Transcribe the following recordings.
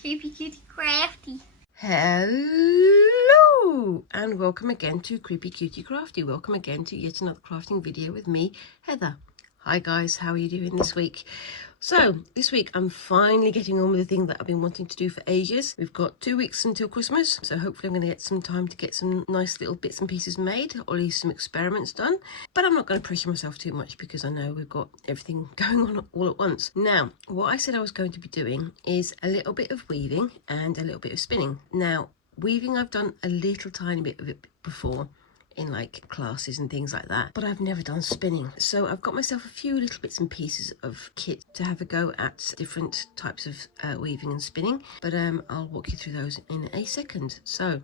Creepy Cutie Crafty. Hello and welcome again to Creepy Cutie Crafty. Welcome again to yet another crafting video with me, Heather. Hi guys, how are you doing this week? So this week I'm finally getting on with the thing that I've been wanting to do for ages. We've got 2 weeks until Christmas, so hopefully I'm going to get some time to get some nice little bits and pieces made, or at least some experiments done. But I'm not going to pressure myself too much because I know we've got everything going on all at once. Now, what I said I was going to be doing is a little bit of weaving and a little bit of spinning. Now, weaving I've done a little tiny bit of it before, in like classes and things like that, but I've never done spinning. So I've got myself a few little bits and pieces of kit to have a go at different types of weaving and spinning, but I'll walk you through those in a second. So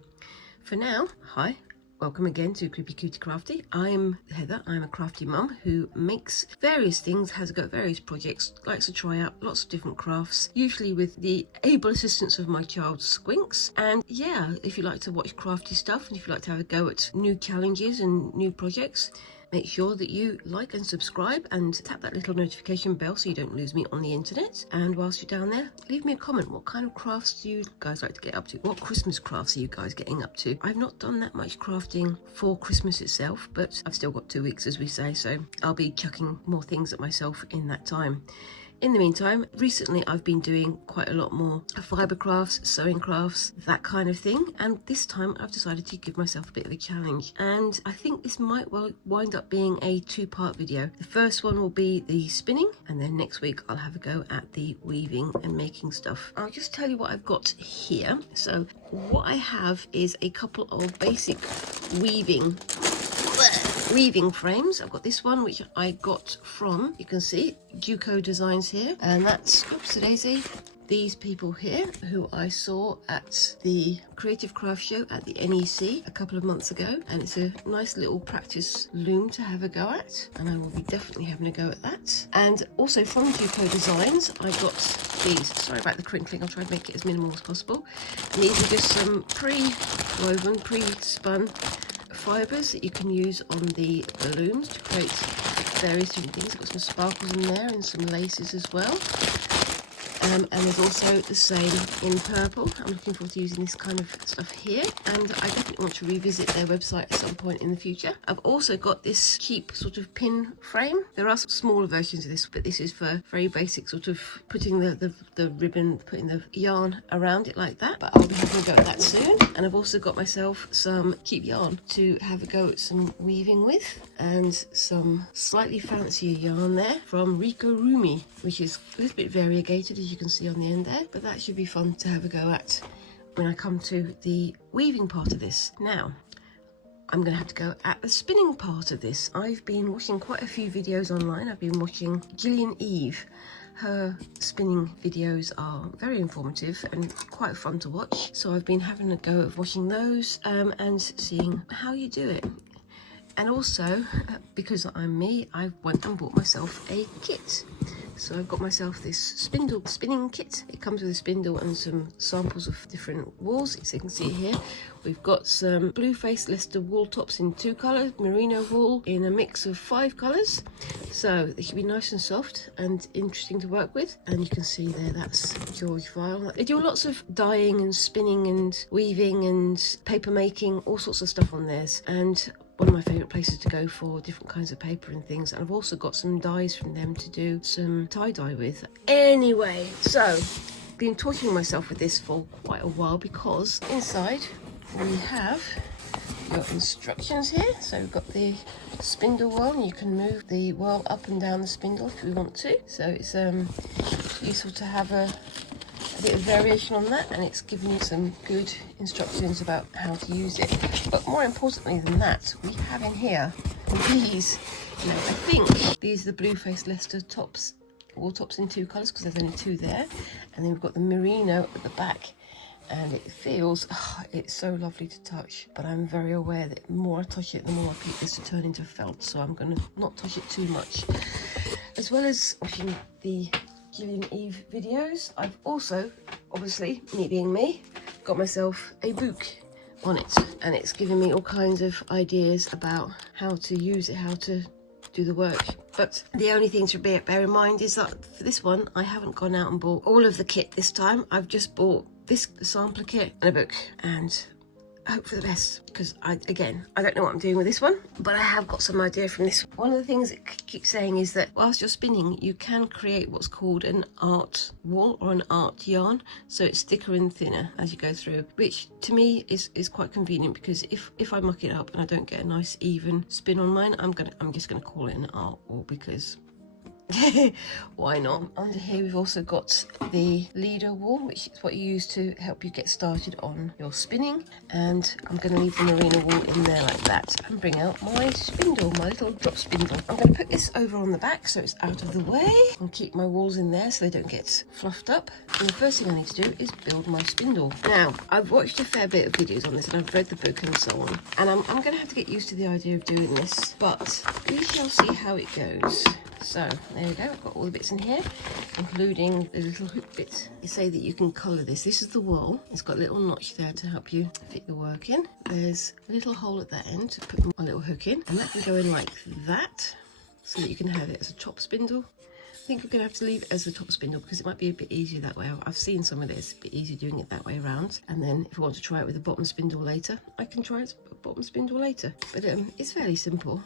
for now, hi, welcome again to Creepy Cutie Crafty. I'm Heather. I'm a crafty mum who makes various things, has a go at various projects, likes to try out lots of different crafts, usually with the able assistance of my child Squinks. And yeah, if you like to watch crafty stuff and if you like to have a go at new challenges and new projects, make sure that you like and subscribe and tap that little notification bell so you don't lose me on the internet. And whilst you're down there, leave me a comment. What kind of crafts do you guys like to get up to? What Christmas crafts are you guys getting up to? I've not done that much crafting for Christmas itself, but I've still got 2 weeks, as we say, so I'll be chucking more things at myself in that time. In the meantime, recently I've been doing quite a lot more fibre crafts, sewing crafts, that kind of thing. And this time I've decided to give myself a bit of a challenge. And I think this might well wind up being a 2-part video. The first one will be the spinning, and then next week I'll have a go at the weaving and making stuff. I'll just tell you what I've got here. So what I have is a couple of basic weaving frames. I've got this one which I got from, you can see, Juko Designs here, and that's, oopsie daisy, these people here who I saw at the Creative Craft Show at the NEC a couple of months ago, and it's a nice little practice loom to have a go at, and I will be definitely having a go at that. And also from Juko Designs I got these, sorry about the crinkling, I'll try and make it as minimal as possible, and these are just some pre-woven, pre-spun fibres that you can use on the looms to create various different things. I've got some sparkles in there and some laces as well. And there's also the same in purple. I'm looking forward to using this kind of stuff here, and I definitely want to revisit their website at some point in the future. I've also got this cheap sort of pin frame. There are some smaller versions of this, but this is for very basic sort of putting the ribbon, putting the yarn around it like that, but I'll be having a go at that soon. And I've also got myself some cheap yarn to have a go at some weaving with, and some slightly fancier yarn there from Rico Rumi, which is a little bit variegated, as you can see on the end there, but that should be fun to have a go at when I come to the weaving part of this. Now I'm going to have to go at the spinning part of this. I've been watching quite a few videos online. I've been watching Gillian Eve. Her spinning videos are very informative and quite fun to watch, so I've been having a go at watching those and seeing how you do it. And also, because I'm me, I went and bought myself a kit. So I've got myself this spindle spinning kit. It comes with a spindle and some samples of different wools. So you can see here, we've got some blue-faced Leicester wool tops in 2 colours, merino wool in a mix of 5 colours. So they should be nice and soft and interesting to work with. And you can see there, that's George Weil. They do lots of dyeing and spinning and weaving and paper making, all sorts of stuff on theirs. And one of my favourite places to go for different kinds of paper and things. And I've also got some dyes from them to do some tie-dye with. Anyway, so been torturing myself with this for quite a while, because inside we have your instructions here. So we've got the spindle whirl, and you can move the whirl up and down the spindle if we want to. So it's useful to have a bit of variation on that, and it's giving you some good instructions about how to use it. But more importantly than that, we have in here these, I think these are the blue-faced Leicester tops, wool tops in 2 colours, because there's only 2 there. And then we've got the merino at the back, and it feels, it's so lovely to touch, but I'm very aware that the more I touch it, the more I get this to turn into felt, so I'm going to not touch it too much. As well as watching the Gillian Eve videos, I've also, obviously, me being me, got myself a book on it, and it's given me all kinds of ideas about how to use it, how to do the work But the only thing to bear in mind is that for this one, I haven't gone out and bought all of the kit this time. I've just bought this sampler kit and a book, and I hope for the best, because I don't know what I'm doing with this one, but I have got some idea from this. One of the things it keeps saying is that whilst you're spinning, you can create what's called an art wool or an art yarn, so it's thicker and thinner as you go through, which to me is quite convenient, because if I muck it up and I don't get a nice even spin on mine, I'm just gonna call it an art wool, because why not? Under here we've also got the leader wool, which is what you use to help you get started on your spinning, and I'm going to leave the merino wool in there like that and bring out my spindle, my little drop spindle. I'm going to put this over on the back so it's out of the way and keep my wools in there so they don't get fluffed up. And the first thing I need to do is build my spindle. Now, I've watched a fair bit of videos on this and I've read the book and so on, and I'm going to have to get used to the idea of doing this, but we shall see how it goes. So there we go, I've got all the bits in here, including the little hook bit. You say that you can colour this. This is the wool. It's got a little notch there to help you fit your work in. There's a little hole at that end to put my little hook in, and that can go in like that, so that you can have it as a top spindle. I think I'm going to have to leave it as the top spindle because it might be a bit easier that way. I've seen some of this, a bit easier doing it that way around. And then if I want to try it with the bottom spindle later, I can try it with the bottom spindle later. But it's fairly simple.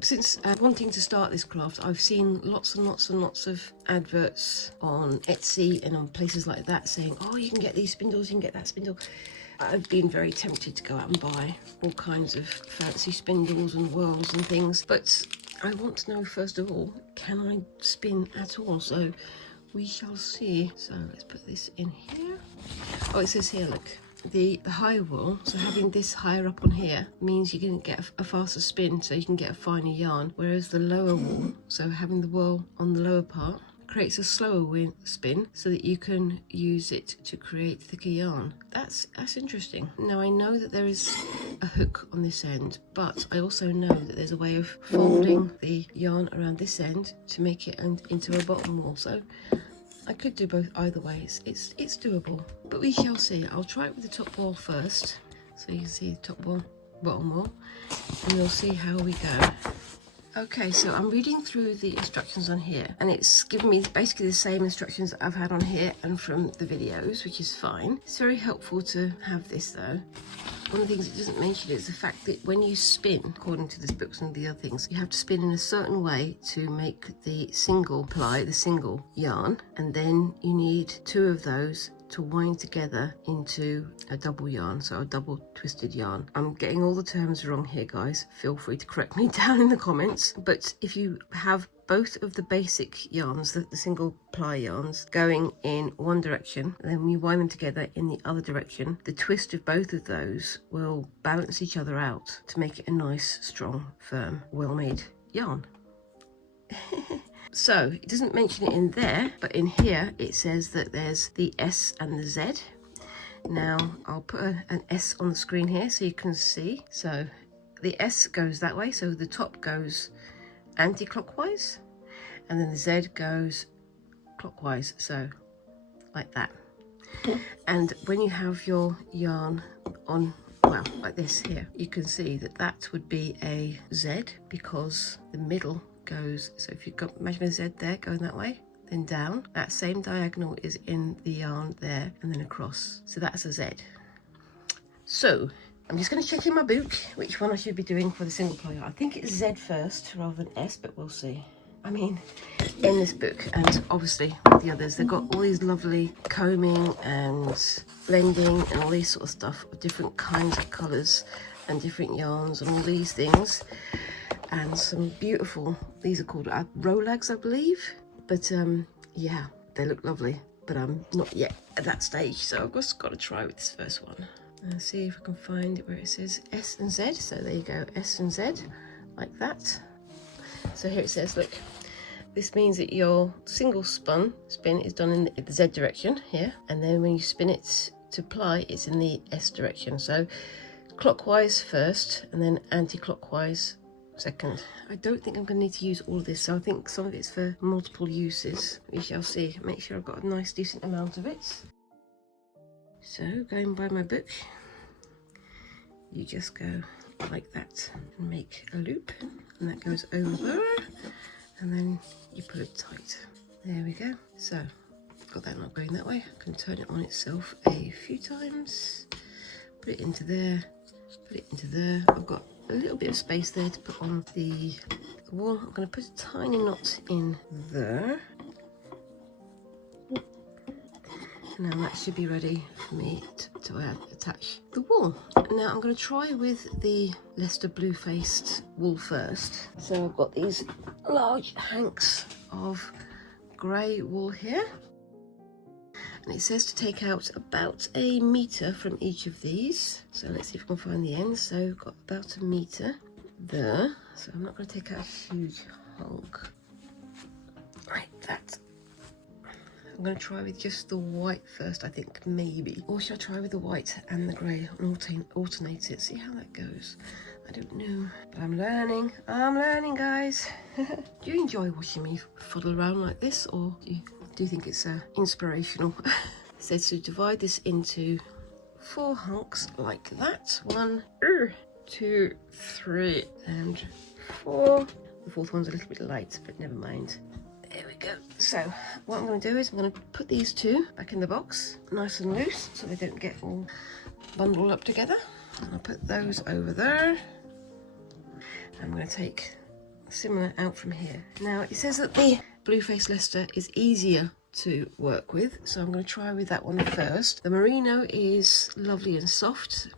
Since wanting to start this craft, I've seen lots and lots and lots of adverts on Etsy and on places like that saying, oh, you can get these spindles, you can get that spindle. I've been very tempted to go out and buy all kinds of fancy spindles and whirls and things, but I want to know first of all, can I spin at all? So we shall see. So let's put this in here. Oh, it says here, look, the higher wool, so having this higher up on here means you can get a faster spin, so you can get a finer yarn, whereas the lower wool, so having the wool on the lower part, creates a slower spin so that you can use it to create thicker yarn. That's interesting. Now I know that there is a hook on this end, but I also know that there's a way of folding the yarn around this end to make it into a bottom wool. So I could do both either way. It's doable, but we shall see. I'll try it with the top wool first, so you can see the top wool, bottom wool, and we'll see how we go. Okay, so I'm reading through the instructions on here, and it's given me basically the same instructions that I've had on here and from the videos, which is fine. It's very helpful to have this though. One of the things it doesn't mention is the fact that when you spin, according to this book and the other things, you have to spin in a certain way to make the single ply, the single yarn, and then you need 2 of those to wind together into a double yarn, so a double twisted yarn. I'm getting all the terms wrong here, guys. Feel free to correct me down in the comments. But if you have both of the basic yarns, the single ply yarns, going in one direction, and then we wind them together in the other direction, the twist of both of those will balance each other out to make it a nice, strong, firm, well-made yarn. So it doesn't mention it in there, but in here it says that there's the S and the Z. Now I'll put an S on the screen here so you can see. So the S goes that way, so the top goes anti-clockwise, and then the Z goes clockwise, so like that. And when you have your yarn on, well, like this here, you can see that that would be a Z because the middle goes, so if you've got, imagine a Z there going that way, then down, that same diagonal is in the yarn there and then across, so that's a Z. So I'm just going to check in my book which one I should be doing for the single ply yarn. I think it's Z first rather than S, but we'll see. I mean, in this book and obviously with the others, they've got all these lovely combing and blending and all these sort of stuff with different kinds of colours and different yarns and all these things, and some beautiful, these are called rolags, I believe, but yeah, they look lovely, but I'm not yet at that stage, so I've just got to try with this first one and see if I can find it where it says S and Z. So there you go, S and Z, like that. So here it says, look, this means that your single spin is done in the Z direction here, and then when you spin it to ply, it's in the S direction. So clockwise first and then anti-clockwise second. I don't think I'm going to need to use all of this, so I think some of it's for multiple uses. We shall see. Make sure I've got a nice decent amount of it. So going by my book, you just go like that and make a loop, and that goes over, and then you pull it tight. There we go. So got that not going that way. I can turn it on itself a few times, put it into there, put it into there. I've got a little bit of space there to put on the wall. I'm going to put a tiny knot in there. Now that should be ready for me to attach the wool. Now I'm going to try with the Leicester blue faced wool first. So I've got these large hanks of grey wool here, and it says to take out about a metre from each of these. So let's see if we can find the end. So I've got about a metre there, so I'm not going to take out a huge hunk like that. I'm going to try with just the white first, I think, maybe. Or should I try with the white and the grey and alternate it? See how that goes. I don't know, but I'm learning. I'm learning, guys. Do you enjoy watching me fuddle around like this, or do you think it's inspirational? It says to divide this into 4 hunks like that. 1, 2, 3, and 4. The 4th one's a little bit light, but never mind. There we go. So what I'm going to do is I'm going to put these 2 back in the box, nice and loose, so they don't get all bundled up together. And I'll put those over there. I'm going to take similar out from here. Now it says that the Blueface Leicester is easier to work with, so I'm going to try with that one first. The merino is lovely and soft,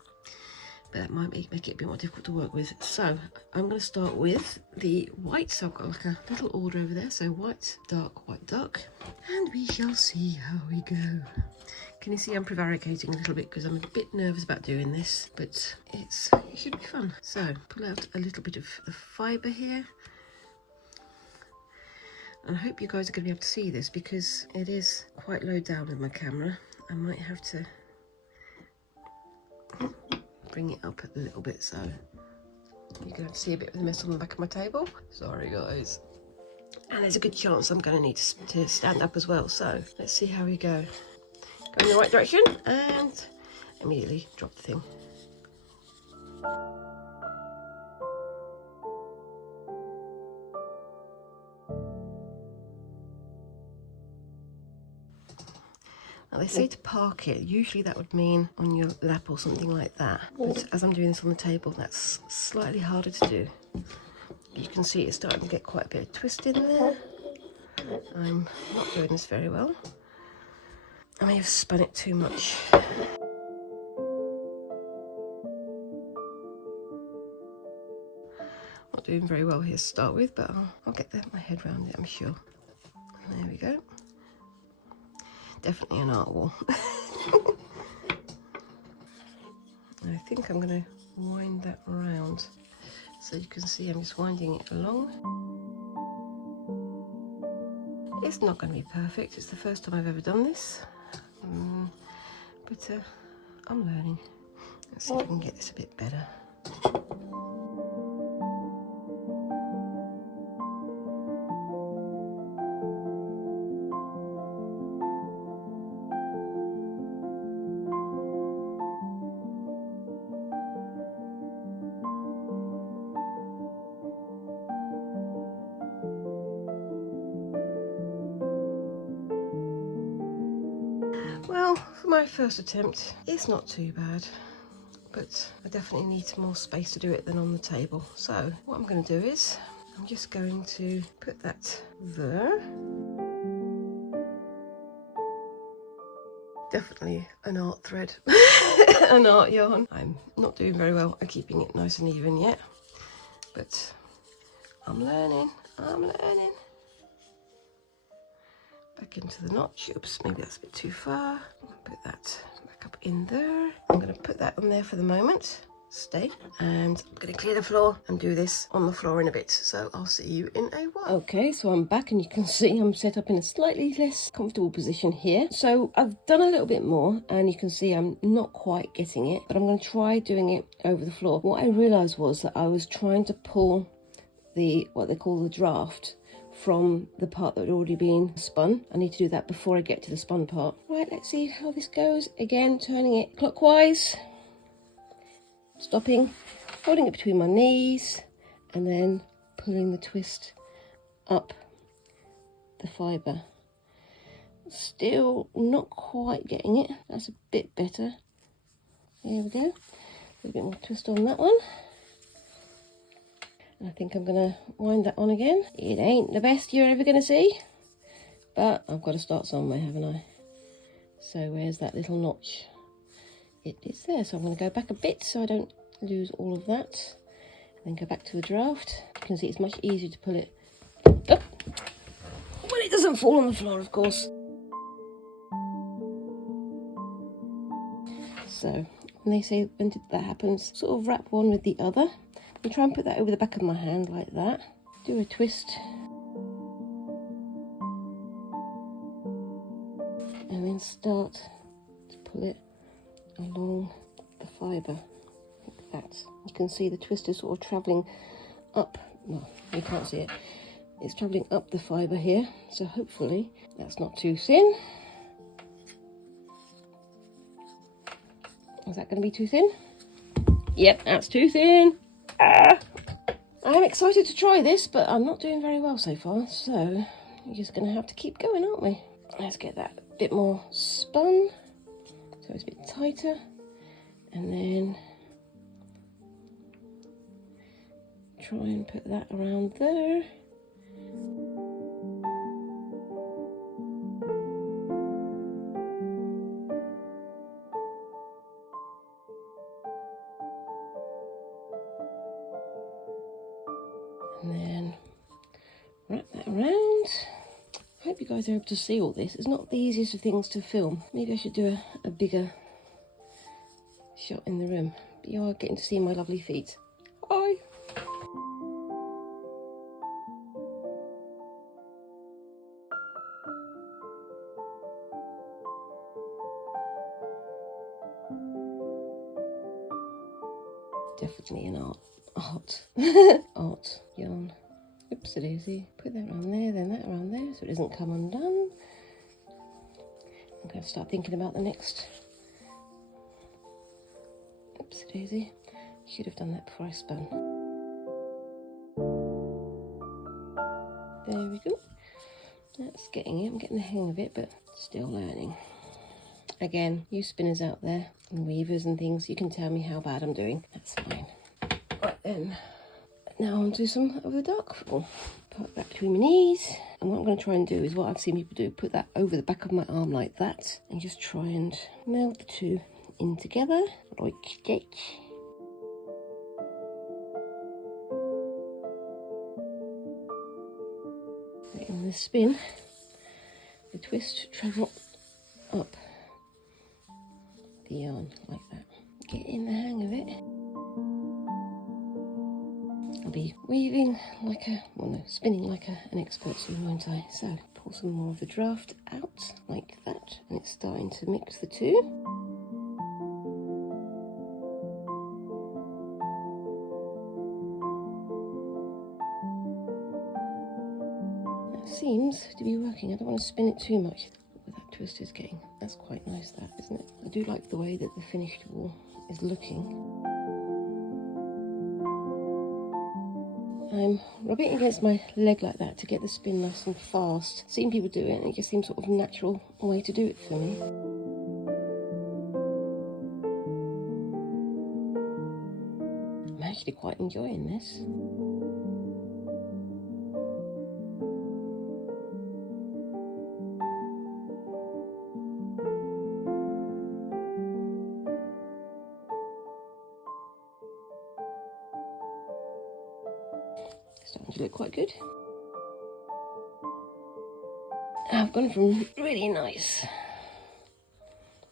but that might make it a bit more difficult to work with. So I'm going to start with the white. So I've got like a little order over there. So white, dark, and we shall see how we go. Can you see I'm prevaricating a little bit because I'm a bit nervous about doing this, but it should be fun. So pull out a little bit of the fibre here. And I hope you guys are going to be able to see this because it is quite low down with my camera. I might have to bring it up a little bit so you're going to see a bit of the mess on the back of my table. Sorry guys. And there's a good chance I'm going to need to stand up as well. So let's see how we go. Go in the right direction and immediately drop the thing. Now they say to park it. Usually that would mean on your lap or something like that. But as I'm doing this on the table, that's slightly harder to do. You can see it's starting to get quite a bit of twist in there. I'm not doing this very well. I may have spun it too much. Not doing very well here to start with, but I'll get my head around it, I'm sure. There we go. Definitely an art wall. I think I'm going to wind that around so you can see I'm just winding it along. It's not going to be perfect. It's the first time I've ever done this, but I'm learning. Let's see if we can get this a bit better. Well, for my first attempt, it's not too bad, but I definitely need some more space to do it than on the table. So what I'm going to do is I'm just going to put that there. Definitely an art thread, an art yarn. I'm not doing very well at keeping it nice and even yet, but I'm learning. Back into the notch. Oops, maybe that's a bit too far. Put that back up in there. I'm going to put that on there for the moment. Stay. And I'm going to clear the floor and do this on the floor in a bit. So I'll see you in a while. Okay, so I'm back and you can see I'm set up in a slightly less comfortable position here. So I've done a little bit more and you can see I'm not quite getting it, but I'm going to try doing it over the floor. What I realised was that I was trying to pull what they call the draft from the part that had already been spun. I need to do that before I get to the spun part. Right, let's see how this goes. Again, turning it clockwise, stopping, holding it between my knees and then pulling the twist up the fibre. Still not quite getting it. That's a bit better. There we go. A bit more twist on that one. And I think I'm going to wind that on again. It ain't the best you're ever going to see, but I've got to start somewhere, haven't I? So where's that little notch? It is there, so I'm going to go back a bit so I don't lose all of that. And then go back to the draft. You can see it's much easier to pull it up when it doesn't fall on the floor, of course. So when they say when that happens, sort of wrap one with the other and try and put that over the back of my hand like that. Do a twist and then start to pull it along the fibre like that. You can see the twist is sort of travelling up. Well, you can't see it. It's travelling up the fibre here, so hopefully that's not too thin. Is that going to be too thin? Yep, that's too thin. I'm excited to try this, but I'm not doing very well so far, so we're just going to have to keep going, aren't we? Let's get that a bit more spun, so it's a bit tighter, and then try and put that around there. And then wrap that around. I hope you guys are able to see all this. It's not the easiest of things to film. Maybe I should do a bigger shot in the room. But you are getting to see my lovely feet. Hi! Definitely an art yarn. Oops, daisy. Put that around there, then that around there, so it doesn't come undone. I'm going to start thinking about the next. Oops, daisy. Should have done that before I spun. There we go. That's getting it. I'm getting the hang of it, but still learning. Again, you spinners out there and weavers and things, you can tell me how bad I'm doing. That's fine. Right then. Now I'll do some of the dark wool. Put that between my knees. And what I'm going to try and do is what I've seen people do. Put that over the back of my arm like that. And just try and meld the two in together. Like that. In the spin, the twist travel up the yarn like that. Get in the hang of it. I'll be weaving like spinning like an expert soon, won't I? So pull some more of the draft out like that, and it's starting to mix the two. That seems to be working. I don't want to spin it too much. What that twist is getting. That's quite nice, that, isn't it? I do like the way that the finished wool is looking. I'm rubbing it against my leg like that to get the spin nice and fast. Seen people do it and it just seems sort of a natural way to do it for me. I'm actually quite enjoying this. Starting to look quite good. I've gone from really nice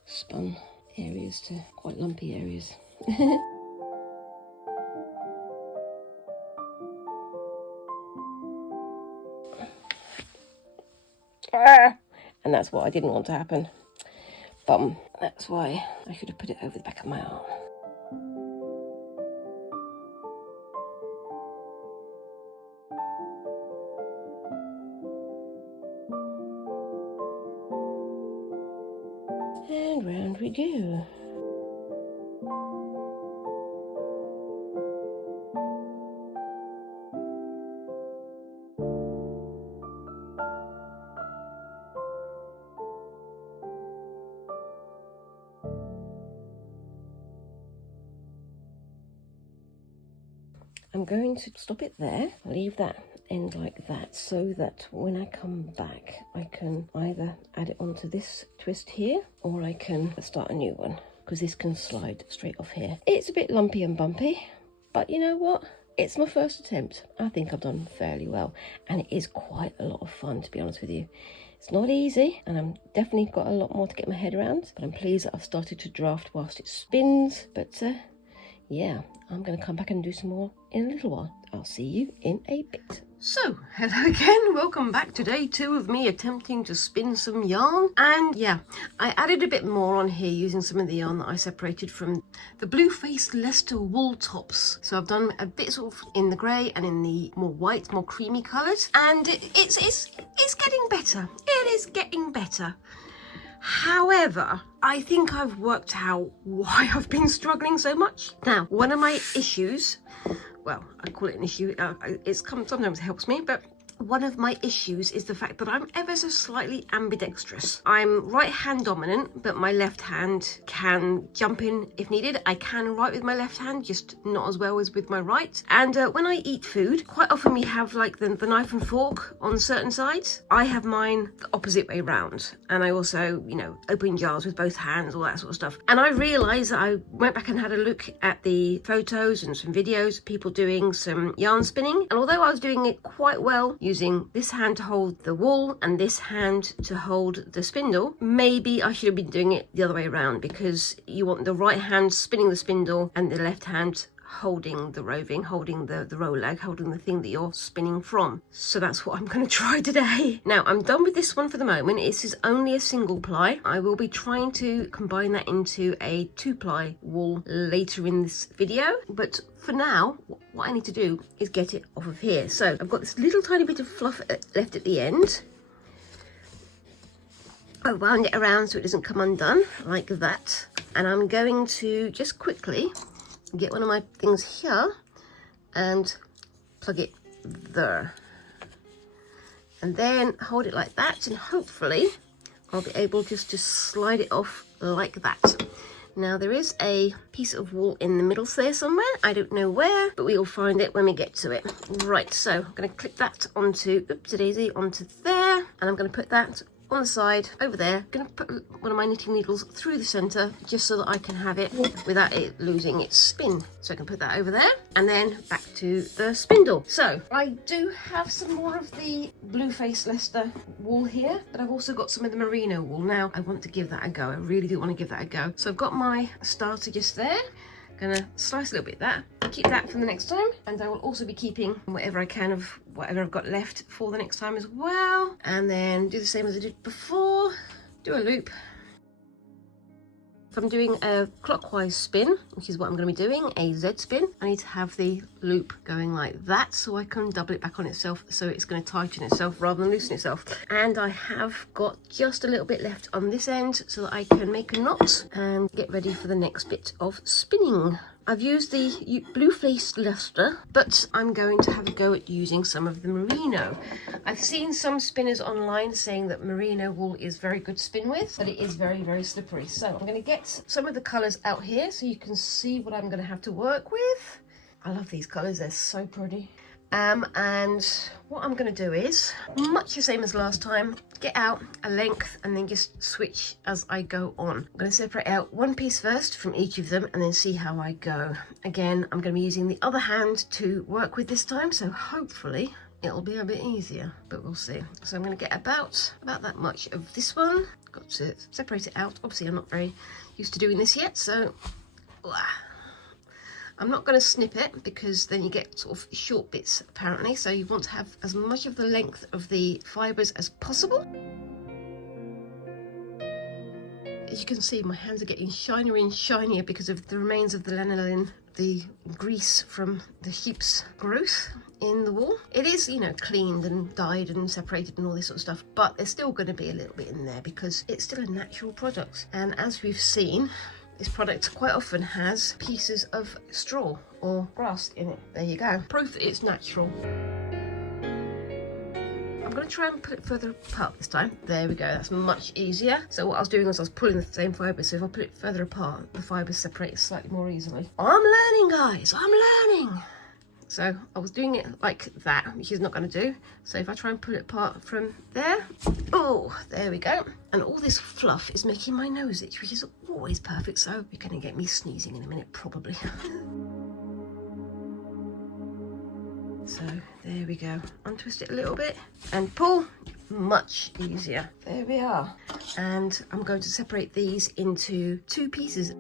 spun areas to quite lumpy areas. And that's what I didn't want to happen. Bum. That's why I should have put it over the back of my arm. And round we go. I'm going to stop it there, leave that end like that, so that when I come back I can either add it onto this twist here, or I can start a new one, because this can slide straight off here. It's a bit lumpy and bumpy, but you know what? It's my first attempt. I think I've done fairly well, and it is quite a lot of fun, to be honest with you. It's not easy, and I'm definitely got a lot more to get my head around, but I'm pleased that I've started to draft whilst it spins. But yeah, I'm going to come back and do some more in a little while. I'll see you in a bit. So, hello again, welcome back to day 2 of me attempting to spin some yarn. And yeah, I added a bit more on here using some of the yarn that I separated from the blue-faced Leicester wool tops. So I've done a bit sort of in the grey and in the more white, more creamy colours. And it's getting better. It is getting better. However, I think I've worked out why I've been struggling so much. Now, one of my issues, well, I call it an issue, sometimes it helps me, but one of my issues is the fact that I'm ever so slightly ambidextrous. I'm right hand dominant, but my left hand can jump in if needed. I can write with my left hand, just not as well as with my right. And when I eat food, quite often we have like the knife and fork on certain sides. I have mine the opposite way round. And I also, you know, open jars with both hands, all that sort of stuff. And I realised that I went back and had a look at the photos and some videos of people doing some yarn spinning. And although I was doing it quite well, using this hand to hold the wool and this hand to hold the spindle, maybe I should have been doing it the other way around, because you want the right hand spinning the spindle and the left hand holding the roving, holding the roll leg, holding the thing that you're spinning from. So that's what I'm going to try today. Now, I'm done with this one for the moment. This is only a single ply. I will be trying to combine that into a 2-ply wool later in this video, but for now, what I need to do is get it off of here. So I've got this little tiny bit of fluff left at the end. I wound it around so it doesn't come undone like that. And I'm going to just quickly get one of my things here and plug it there. And then hold it like that, and hopefully I'll be able just to slide it off like that. Now there is a piece of wool in the middle there somewhere. I don't know where, but we'll find it when we get to it. Right, so I'm going to clip that onto, oopsie-daisy, onto there. And I'm going to put that on the side over there. I'm going to put one of my knitting needles through the centre just so that I can have it without it losing its spin. So I can put that over there and then back to the spindle. So I do have some more of the blue-faced Leicester wool here, but I've also got some of the merino wool. Now I want to give that a go. I really do want to give that a go. So I've got my starter just there. Gonna slice a little bit of that, keep that for the next time, and I will also be keeping whatever I can of whatever I've got left for the next time as well. And then do the same as I did before, do a loop. If I'm doing a clockwise spin, which is what I'm going to be doing, a Z spin, I need to have the loop going like that so I can double it back on itself, so it's going to tighten itself rather than loosen itself. And I have got just a little bit left on this end so that I can make a knot and get ready for the next bit of spinning. I've used the blue-faced Leicester, but I'm going to have a go at using some of the merino. I've seen some spinners online saying that merino wool is very good to spin with, but it is very, very slippery. So I'm going to get some of the colours out here so you can see what I'm going to have to work with. I love these colours, they're so pretty. And what I'm going to do is, much the same as last time, get out a length and then just switch as I go on. I'm going to separate out one piece first from each of them and then see how I go. Again, I'm going to be using the other hand to work with this time, so hopefully it'll be a bit easier, but we'll see. So I'm going to get about that much of this one. Got to separate it out. Obviously, I'm not very used to doing this yet, so I'm not going to snip it because then you get sort of short bits apparently, so you want to have as much of the length of the fibres as possible. As you can see, my hands are getting shinier and shinier because of the remains of the lanolin, the grease from the sheep's growth in the wool. It is, you know, cleaned and dyed and separated and all this sort of stuff, but there's still going to be a little bit in there because it's still a natural product. And as we've seen, this product quite often has pieces of straw or grass in it. There you go. Proof that it's natural. I'm going to try and put it further apart this time. There we go. That's much easier. So what I was doing was I was pulling the same fibres. So if I put it further apart, the fibres separate slightly more easily. I'm learning, guys. I'm learning. So I was doing it like that, which is not going to do. So if I try and pull it apart from there, oh, there we go. And all this fluff is making my nose itch, which is always perfect. So you're going to get me sneezing in a minute, probably. So there we go. Untwist it a little bit and pull. Much easier. There we are. And I'm going to separate these into 2 pieces.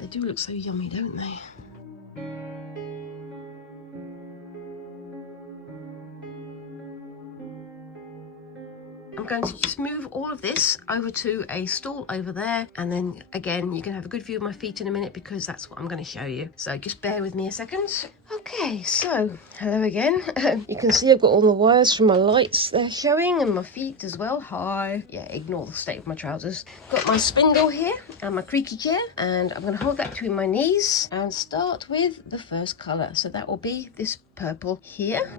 They do look so yummy, don't they? I'm going to just move all of this over to a stool over there, and then again you can have a good view of my feet in a minute because that's what I'm going to show you. So just bear with me a second. Okay, so hello again. You can see I've got all the wires from my lights there showing, and my feet as well. Hi. Yeah, ignore the state of my trousers. Got my spindle here and my creaky chair, and I'm going to hold that between my knees and start with the first colour. So that will be this purple here.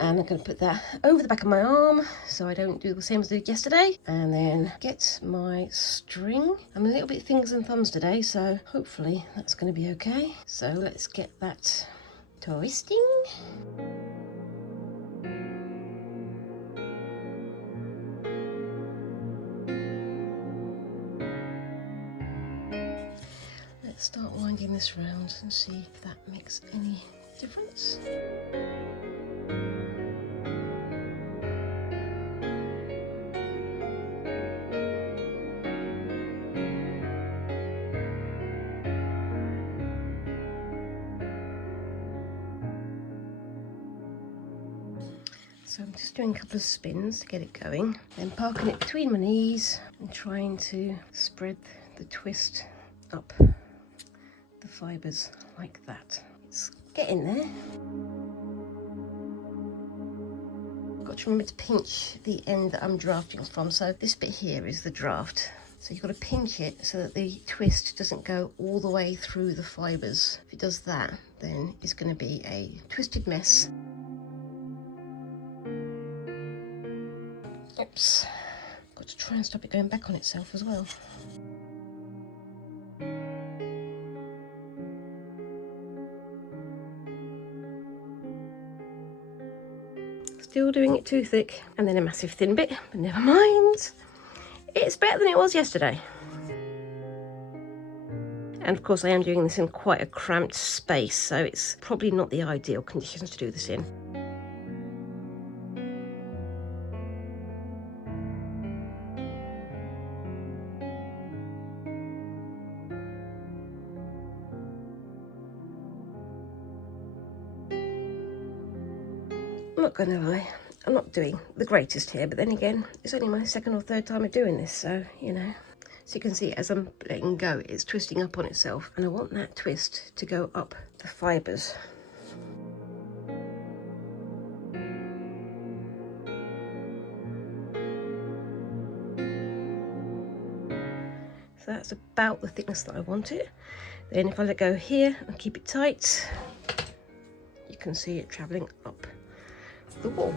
And I'm going to put that over the back of my arm so I don't do the same as I did yesterday. And then get my string. I'm a little bit fingers and thumbs today, so hopefully that's going to be okay. So let's get that twisting. Let's start winding this round and see if that makes any difference. So I'm just doing a couple of spins to get it going, then parking it between my knees and trying to spread the twist up the fibres like that. It's getting there. Got to remember to pinch the end that I'm drafting from. So this bit here is the draft. So you've got to pinch it so that the twist doesn't go all the way through the fibres. If it does that, then it's going to be a twisted mess. Oops, got to try and stop it going back on itself as well. Still doing it too thick, and then a massive thin bit, but never mind. It's better than it was yesterday. And of course I am doing this in quite a cramped space, so it's probably not the ideal conditions to do this in. I'm not going to lie, I'm not doing the greatest here, but then again, it's only my 2nd or 3rd time of doing this, so, you know. So you can see as I'm letting go, it's twisting up on itself, and I want that twist to go up the fibres. So that's about the thickness that I want it. Then if I let go here and keep it tight, you can see it travelling up the wall.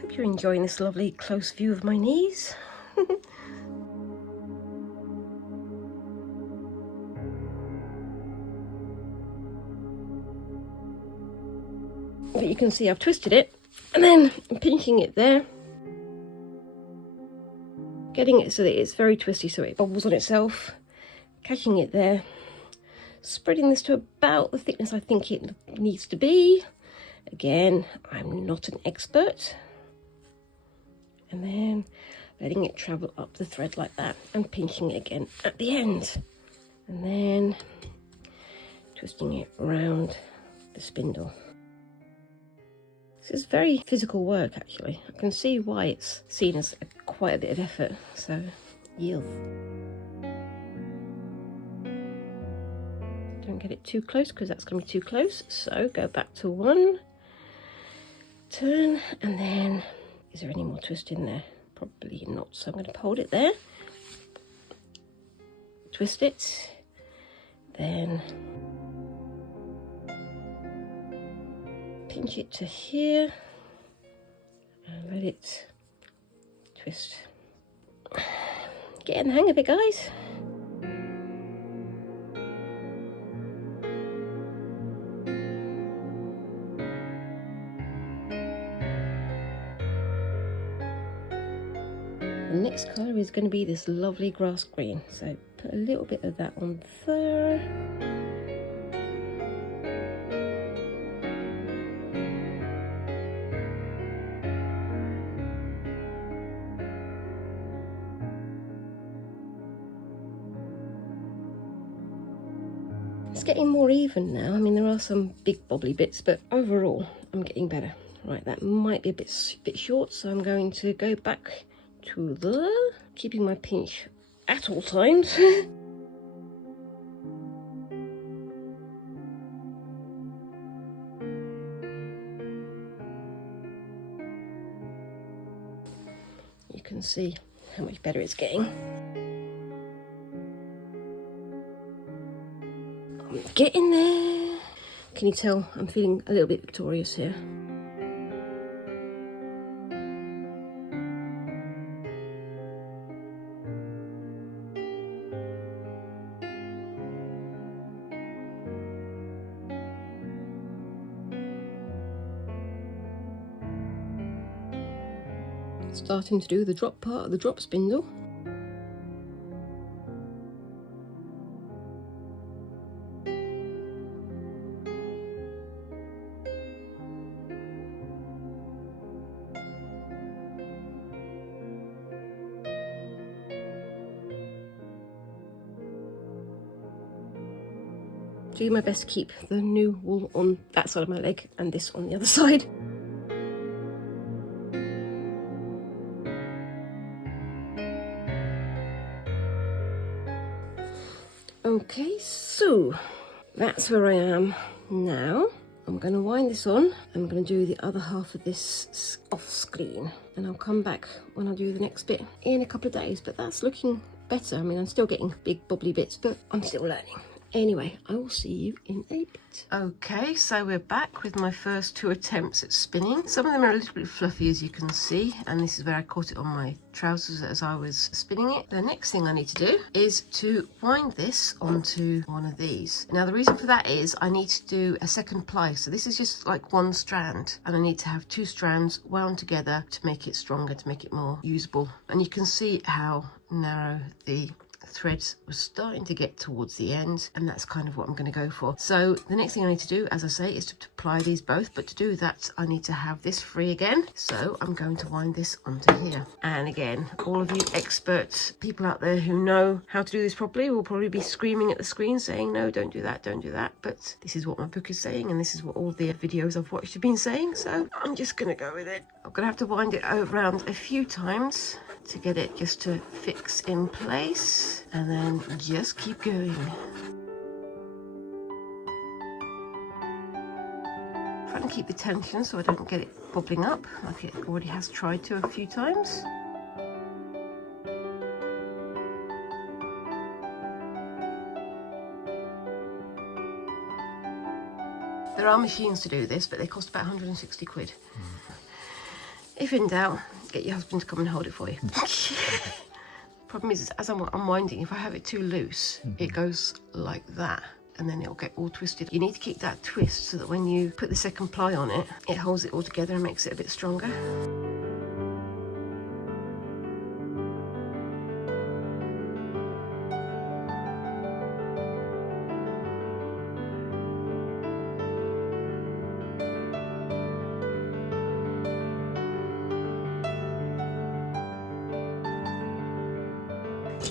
Hope you're enjoying this lovely close view of my knees. But you can see I've twisted it, and then I'm pinching it there, getting it so that it's very twisty so it bobbles on itself, catching it there, spreading this to about the thickness I think it needs to be. Again, I'm not an expert. And then letting it travel up the thread like that and pinching it again at the end. And then twisting it around the spindle. This is very physical work actually. I can see why it's seen as quite a bit of effort, so yield. Don't get it too close because that's going to be too close. So go back to 1, turn, and then is there any more twist in there? Probably not. So I'm going to hold it there, twist it, then pinch it to here and let it twist. Getting the hang of it, guys. The next colour is going to be this lovely grass green, so put a little bit of that on there. It's getting more even now. I mean, there are some big bobbly bits, but overall I'm getting better. Right, that might be a bit short, so I'm going to go back to the, keeping my pinch at all times. You can see how much better it's getting. I'm getting there. Can you tell I'm feeling a little bit victorious here? Starting to do the drop part of the drop spindle. Do my best to keep the new wool on that side of my leg and this on the other side. Okay, so that's where I am now. I'm going to wind this on. I'm going to do the other half of this off screen, and I'll come back when I do the next bit in a couple of days, but that's looking better. I mean, I'm still getting big bobbly bits, but I'm still learning. Anyway, I will see you in a bit. Okay, so we're back with my first 2 attempts at spinning. Some of them are a little bit fluffy, as you can see, and this is where I caught it on my trousers as I was spinning it. The next thing I need to do is to wind this onto one of these. Now, the reason for that is I need to do a second ply. So this is just like 1 strand, and I need to have 2 strands wound together to make it stronger, to make it more usable. And you can see how narrow the threads was starting to get towards the end, and that's kind of what I'm going to go for. So the next thing I need to do, as I say, is to apply these both, but to do that I need to have this free again. So I'm going to wind this onto here. And again, all of you expert people out there who know how to do this properly will probably be screaming at the screen saying, no, don't do that, don't do that. But this is what my book is saying, and this is what all the videos I've watched have been saying, so I'm just going to go with it. I'm going to have to wind it around a few times to get it just to fix in place, and then just keep going. Trying to keep the tension so I don't get it bobbling up like it already has tried to a few times. There are machines to do this, but they cost about 160 quid. If in doubt, get your husband to come and hold it for you. Problem is, as I'm unwinding, if I have it too loose, it goes like that, and then it'll get all twisted. You need to keep that twist so that when you put the second ply on it, it holds it all together and makes it a bit stronger.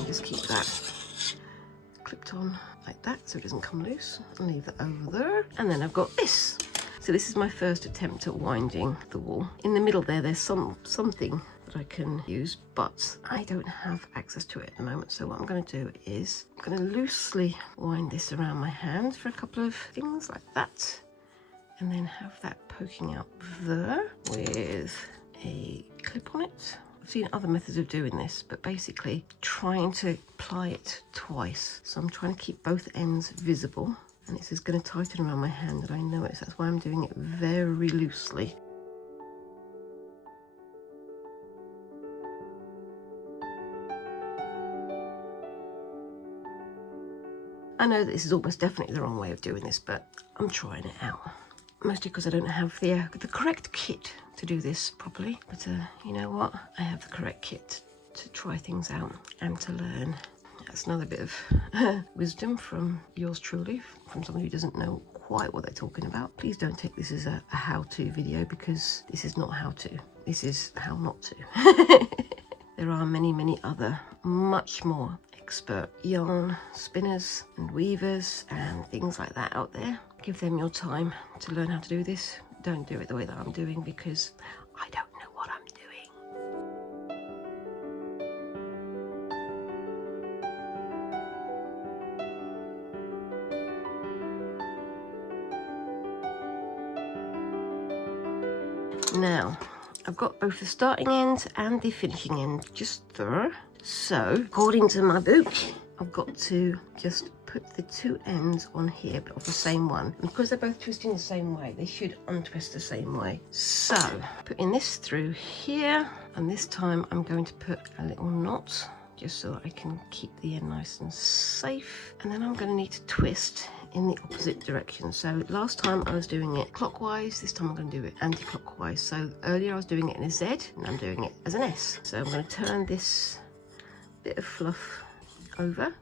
Just keep that clipped on like that so it doesn't come loose, and leave that over there. And then I've got this. So this is my first attempt at winding the wool. In the middle there's something that I can use, but I don't have access to it at the moment. So what I'm going to do is I'm going to loosely wind this around my hand for a couple of things like that, and then have that poking out there with a clip on it. I've seen other methods of doing this, but basically trying to apply it twice. So I'm trying to keep both ends visible, and this is going to tighten around my hand, and I know it, so that's why I'm doing it very loosely. I know that this is almost definitely the wrong way of doing this, but I'm trying it out. Mostly because I don't have the correct kit to do this properly. But you know what? I have the correct kit to try things out and to learn. That's another bit of wisdom from yours truly, from someone who doesn't know quite what they're talking about. Please don't take this as a how-to video, because this is not how to. This is how not to. There are many, many other, much more expert yarn spinners and weavers and things like that out there. Give them your time to learn how to do this. Don't do it the way that I'm doing, because I don't know what I'm doing. Now, I've got both the starting end and the finishing end just there. So, according to my book, I've got to just put the two ends on here, but of the same one. And because they're both twisting the same way, they should untwist the same way. So, putting this through here, and this time I'm going to put a little knot, just so that I can keep the end nice and safe. And then I'm going to need to twist in the opposite direction. So last time I was doing it clockwise, this time I'm going to do it anti-clockwise. So earlier I was doing it in a Z, and I'm doing it as an S. So I'm going to turn this bit of fluff over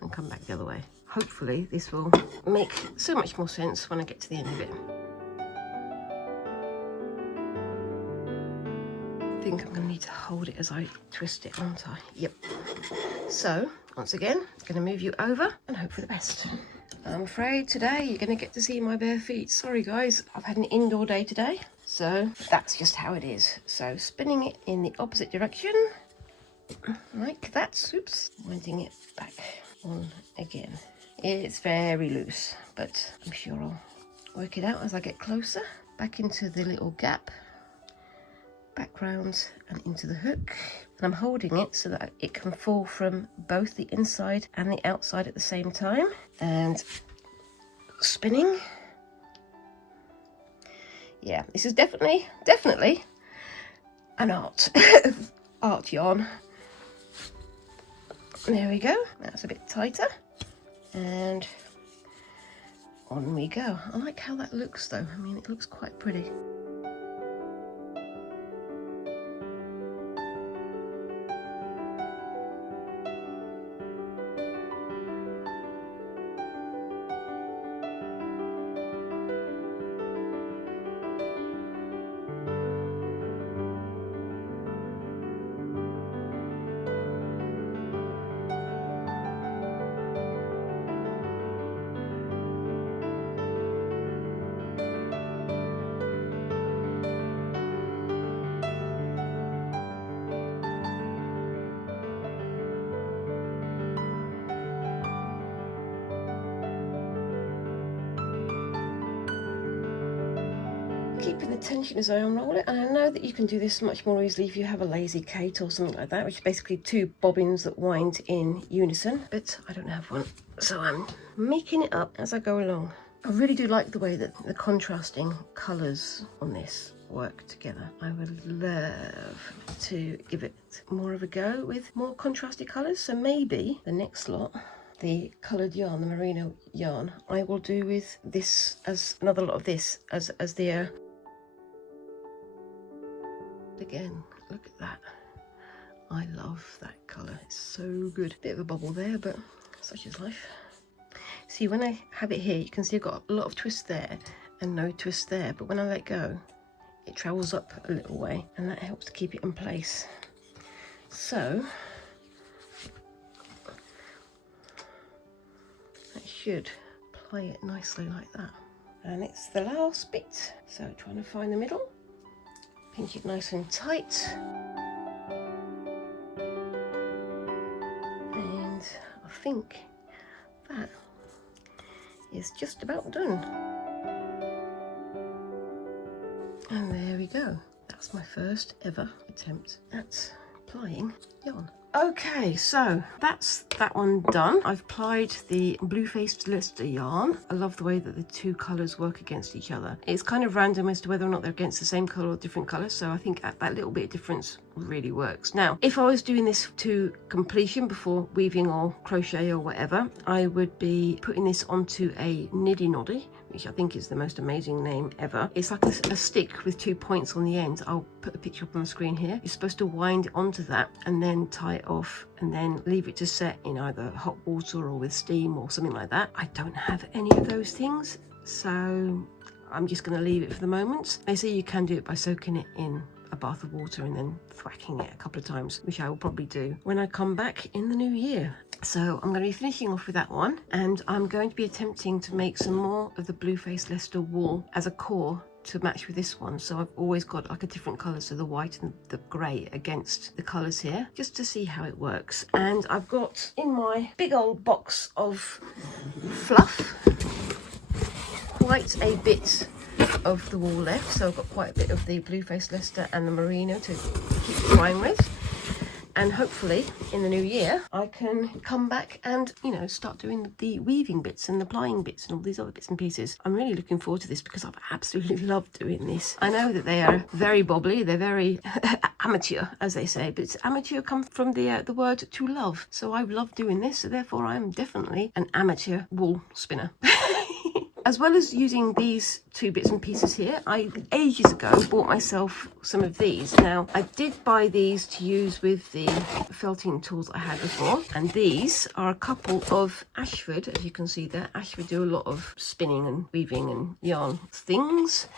and come back the other way. Hopefully this will make so much more sense when I get to the end of it. I think I'm going to need to hold it as I twist it, aren't I? Yep. So once again, I'm going to move you over and hope for the best. I'm afraid today you're going to get to see my bare feet. Sorry guys, I've had an indoor day today, so that's just how it is. So spinning it in the opposite direction, like that. Oops, winding it back on again. It's very loose, but I'm sure I'll work it out as I get closer. Back into the little gap, back round and into the hook. And I'm holding it so that it can fall from both the inside and the outside at the same time. And spinning. Yeah, this is definitely an art. Art yarn. There we go. That's a bit tighter. And on we go. I like how that looks though. I mean, it looks quite pretty. Keeping the tension as I unroll it, and I know that you can do this much more easily if you have a lazy Kate or something like that, which is basically two bobbins that wind in unison, but I don't have one, so I'm making it up as I go along. I really do like the way that the contrasting colours on this work together. I would love to give it more of a go with more contrasty colours, so maybe the next lot, the coloured yarn, the merino yarn, I will do with this as another lot of this as the again, look at that. I love that colour, it's so good. Bit of a bobble there, but such is life. See, when I have it here, you can see I've got a lot of twist there and no twist there, but when I let go, it travels up a little way, and that helps to keep it in place. So that should play it nicely like that. And it's the last bit, so trying to find the middle. pinch it nice and tight. And I think that is just about done. And there we go. That's my first ever attempt at applying yarn. Okay, so that's that one done. I've applied the blue-faced Leicester yarn. I love the way that the two colours work against each other. It's kind of random as to whether or not they're against the same colour or different colours, so I think that little bit of difference really works. Now, if I was doing this to completion before weaving or crochet or whatever, I would be putting this onto a niddy noddy, which I think is the most amazing name ever. It's like a stick with 2 points on the end. I'll put a picture up on the screen here. You're supposed to wind onto that and then tie it off and then leave it to set in either hot water or with steam or something like that. I don't have any of those things, so I'm just going to leave it for the moment. They say you can do it by soaking it in a bath of water and then thwacking it a couple of times, which I will probably do when I come back in the new year. So I'm going to be finishing off with that one, and I'm going to be attempting to make some more of the blue-faced Leicester wool as a core to match with this one. So I've always got like a different colour, so the white and the grey against the colours here, just to see how it works. And I've got in my big old box of fluff quite a bit of the wool left, so I've got quite a bit of the blue-faced Leicester and the merino to keep trying with. And hopefully in the new year I can come back and, you know, start doing the weaving bits and the plying bits and all these other bits and pieces. I'm really looking forward to this because I've absolutely loved doing this. I know that they are very bobbly, they're very amateur, as they say, but amateur comes from the word to love. So I've loved doing this, so therefore I'm definitely an amateur wool spinner. As well as using these two bits and pieces here, I ages ago bought myself some of these. Now, I did buy these to use with the felting tools I had before, and these are a couple of Ashford, as you can see there. Ashford do a lot of spinning and weaving and yarn things,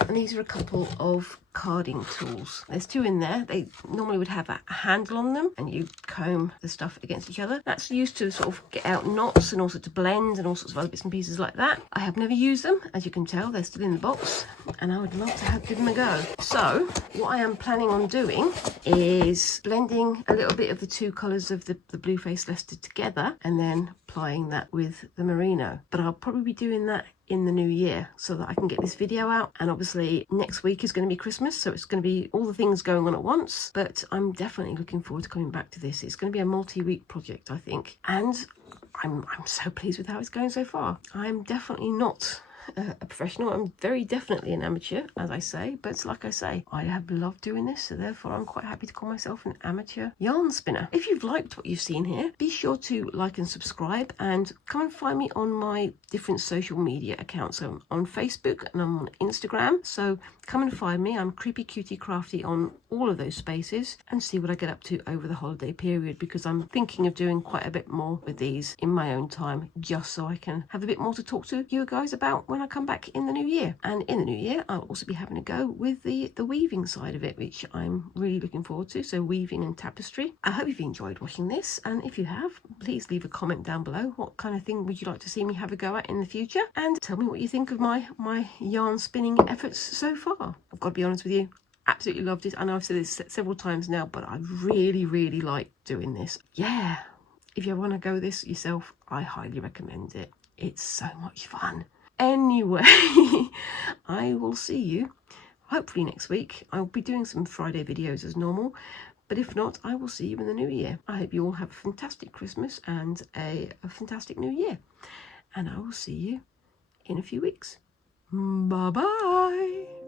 and these are a couple of carding tools. There's two in there. They normally would have a handle on them and you comb the stuff against each other. That's used to sort of get out knots and also to blend and all sorts of other bits and pieces like that. I have never used them, as you can tell. They're still in the box and I would love to give them a go. So what I am planning on doing is blending a little bit of the two colours of the blue-faced Leicester together and then applying that with the merino. But I'll probably be doing that in the new year so that I can get this video out. And obviously next week is going to be Christmas, so it's going to be all the things going on at once, but I'm definitely looking forward to coming back to this. It's going to be a multi-week project, I think, and I'm so pleased with how it's going so far. I'm definitely not a professional. I'm very definitely an amateur, as I say, but like I say, I have loved doing this, so therefore I'm quite happy to call myself an amateur yarn spinner. If you've liked what you've seen here, be sure to like and subscribe, and come and find me on my different social media accounts. I'm on Facebook and I'm on Instagram, so come and find me. I'm Creepy Cutie Crafty on all of those spaces, and see what I get up to over the holiday period, because I'm thinking of doing quite a bit more with these in my own time, just so I can have a bit more to talk to you guys about when I come back in the new year. And in the new year I'll also be having a go with the weaving side of it, which I'm really looking forward to. So weaving and tapestry. I hope you've enjoyed watching this, and if you have, please leave a comment down below. What kind of thing would you like to see me have a go at in the future, and tell me what you think of my yarn spinning efforts so far. I've got to be honest with you, absolutely loved it. I know I've said this several times now, but I really like doing this. Yeah, if you want to go this yourself, I highly recommend it. It's so much fun. Anyway, I will see you hopefully next week. I'll be doing some Friday videos as normal, but if not, I will see you in the new year. I hope you all have a fantastic Christmas and a fantastic new year, and I will see you in a few weeks. Bye bye.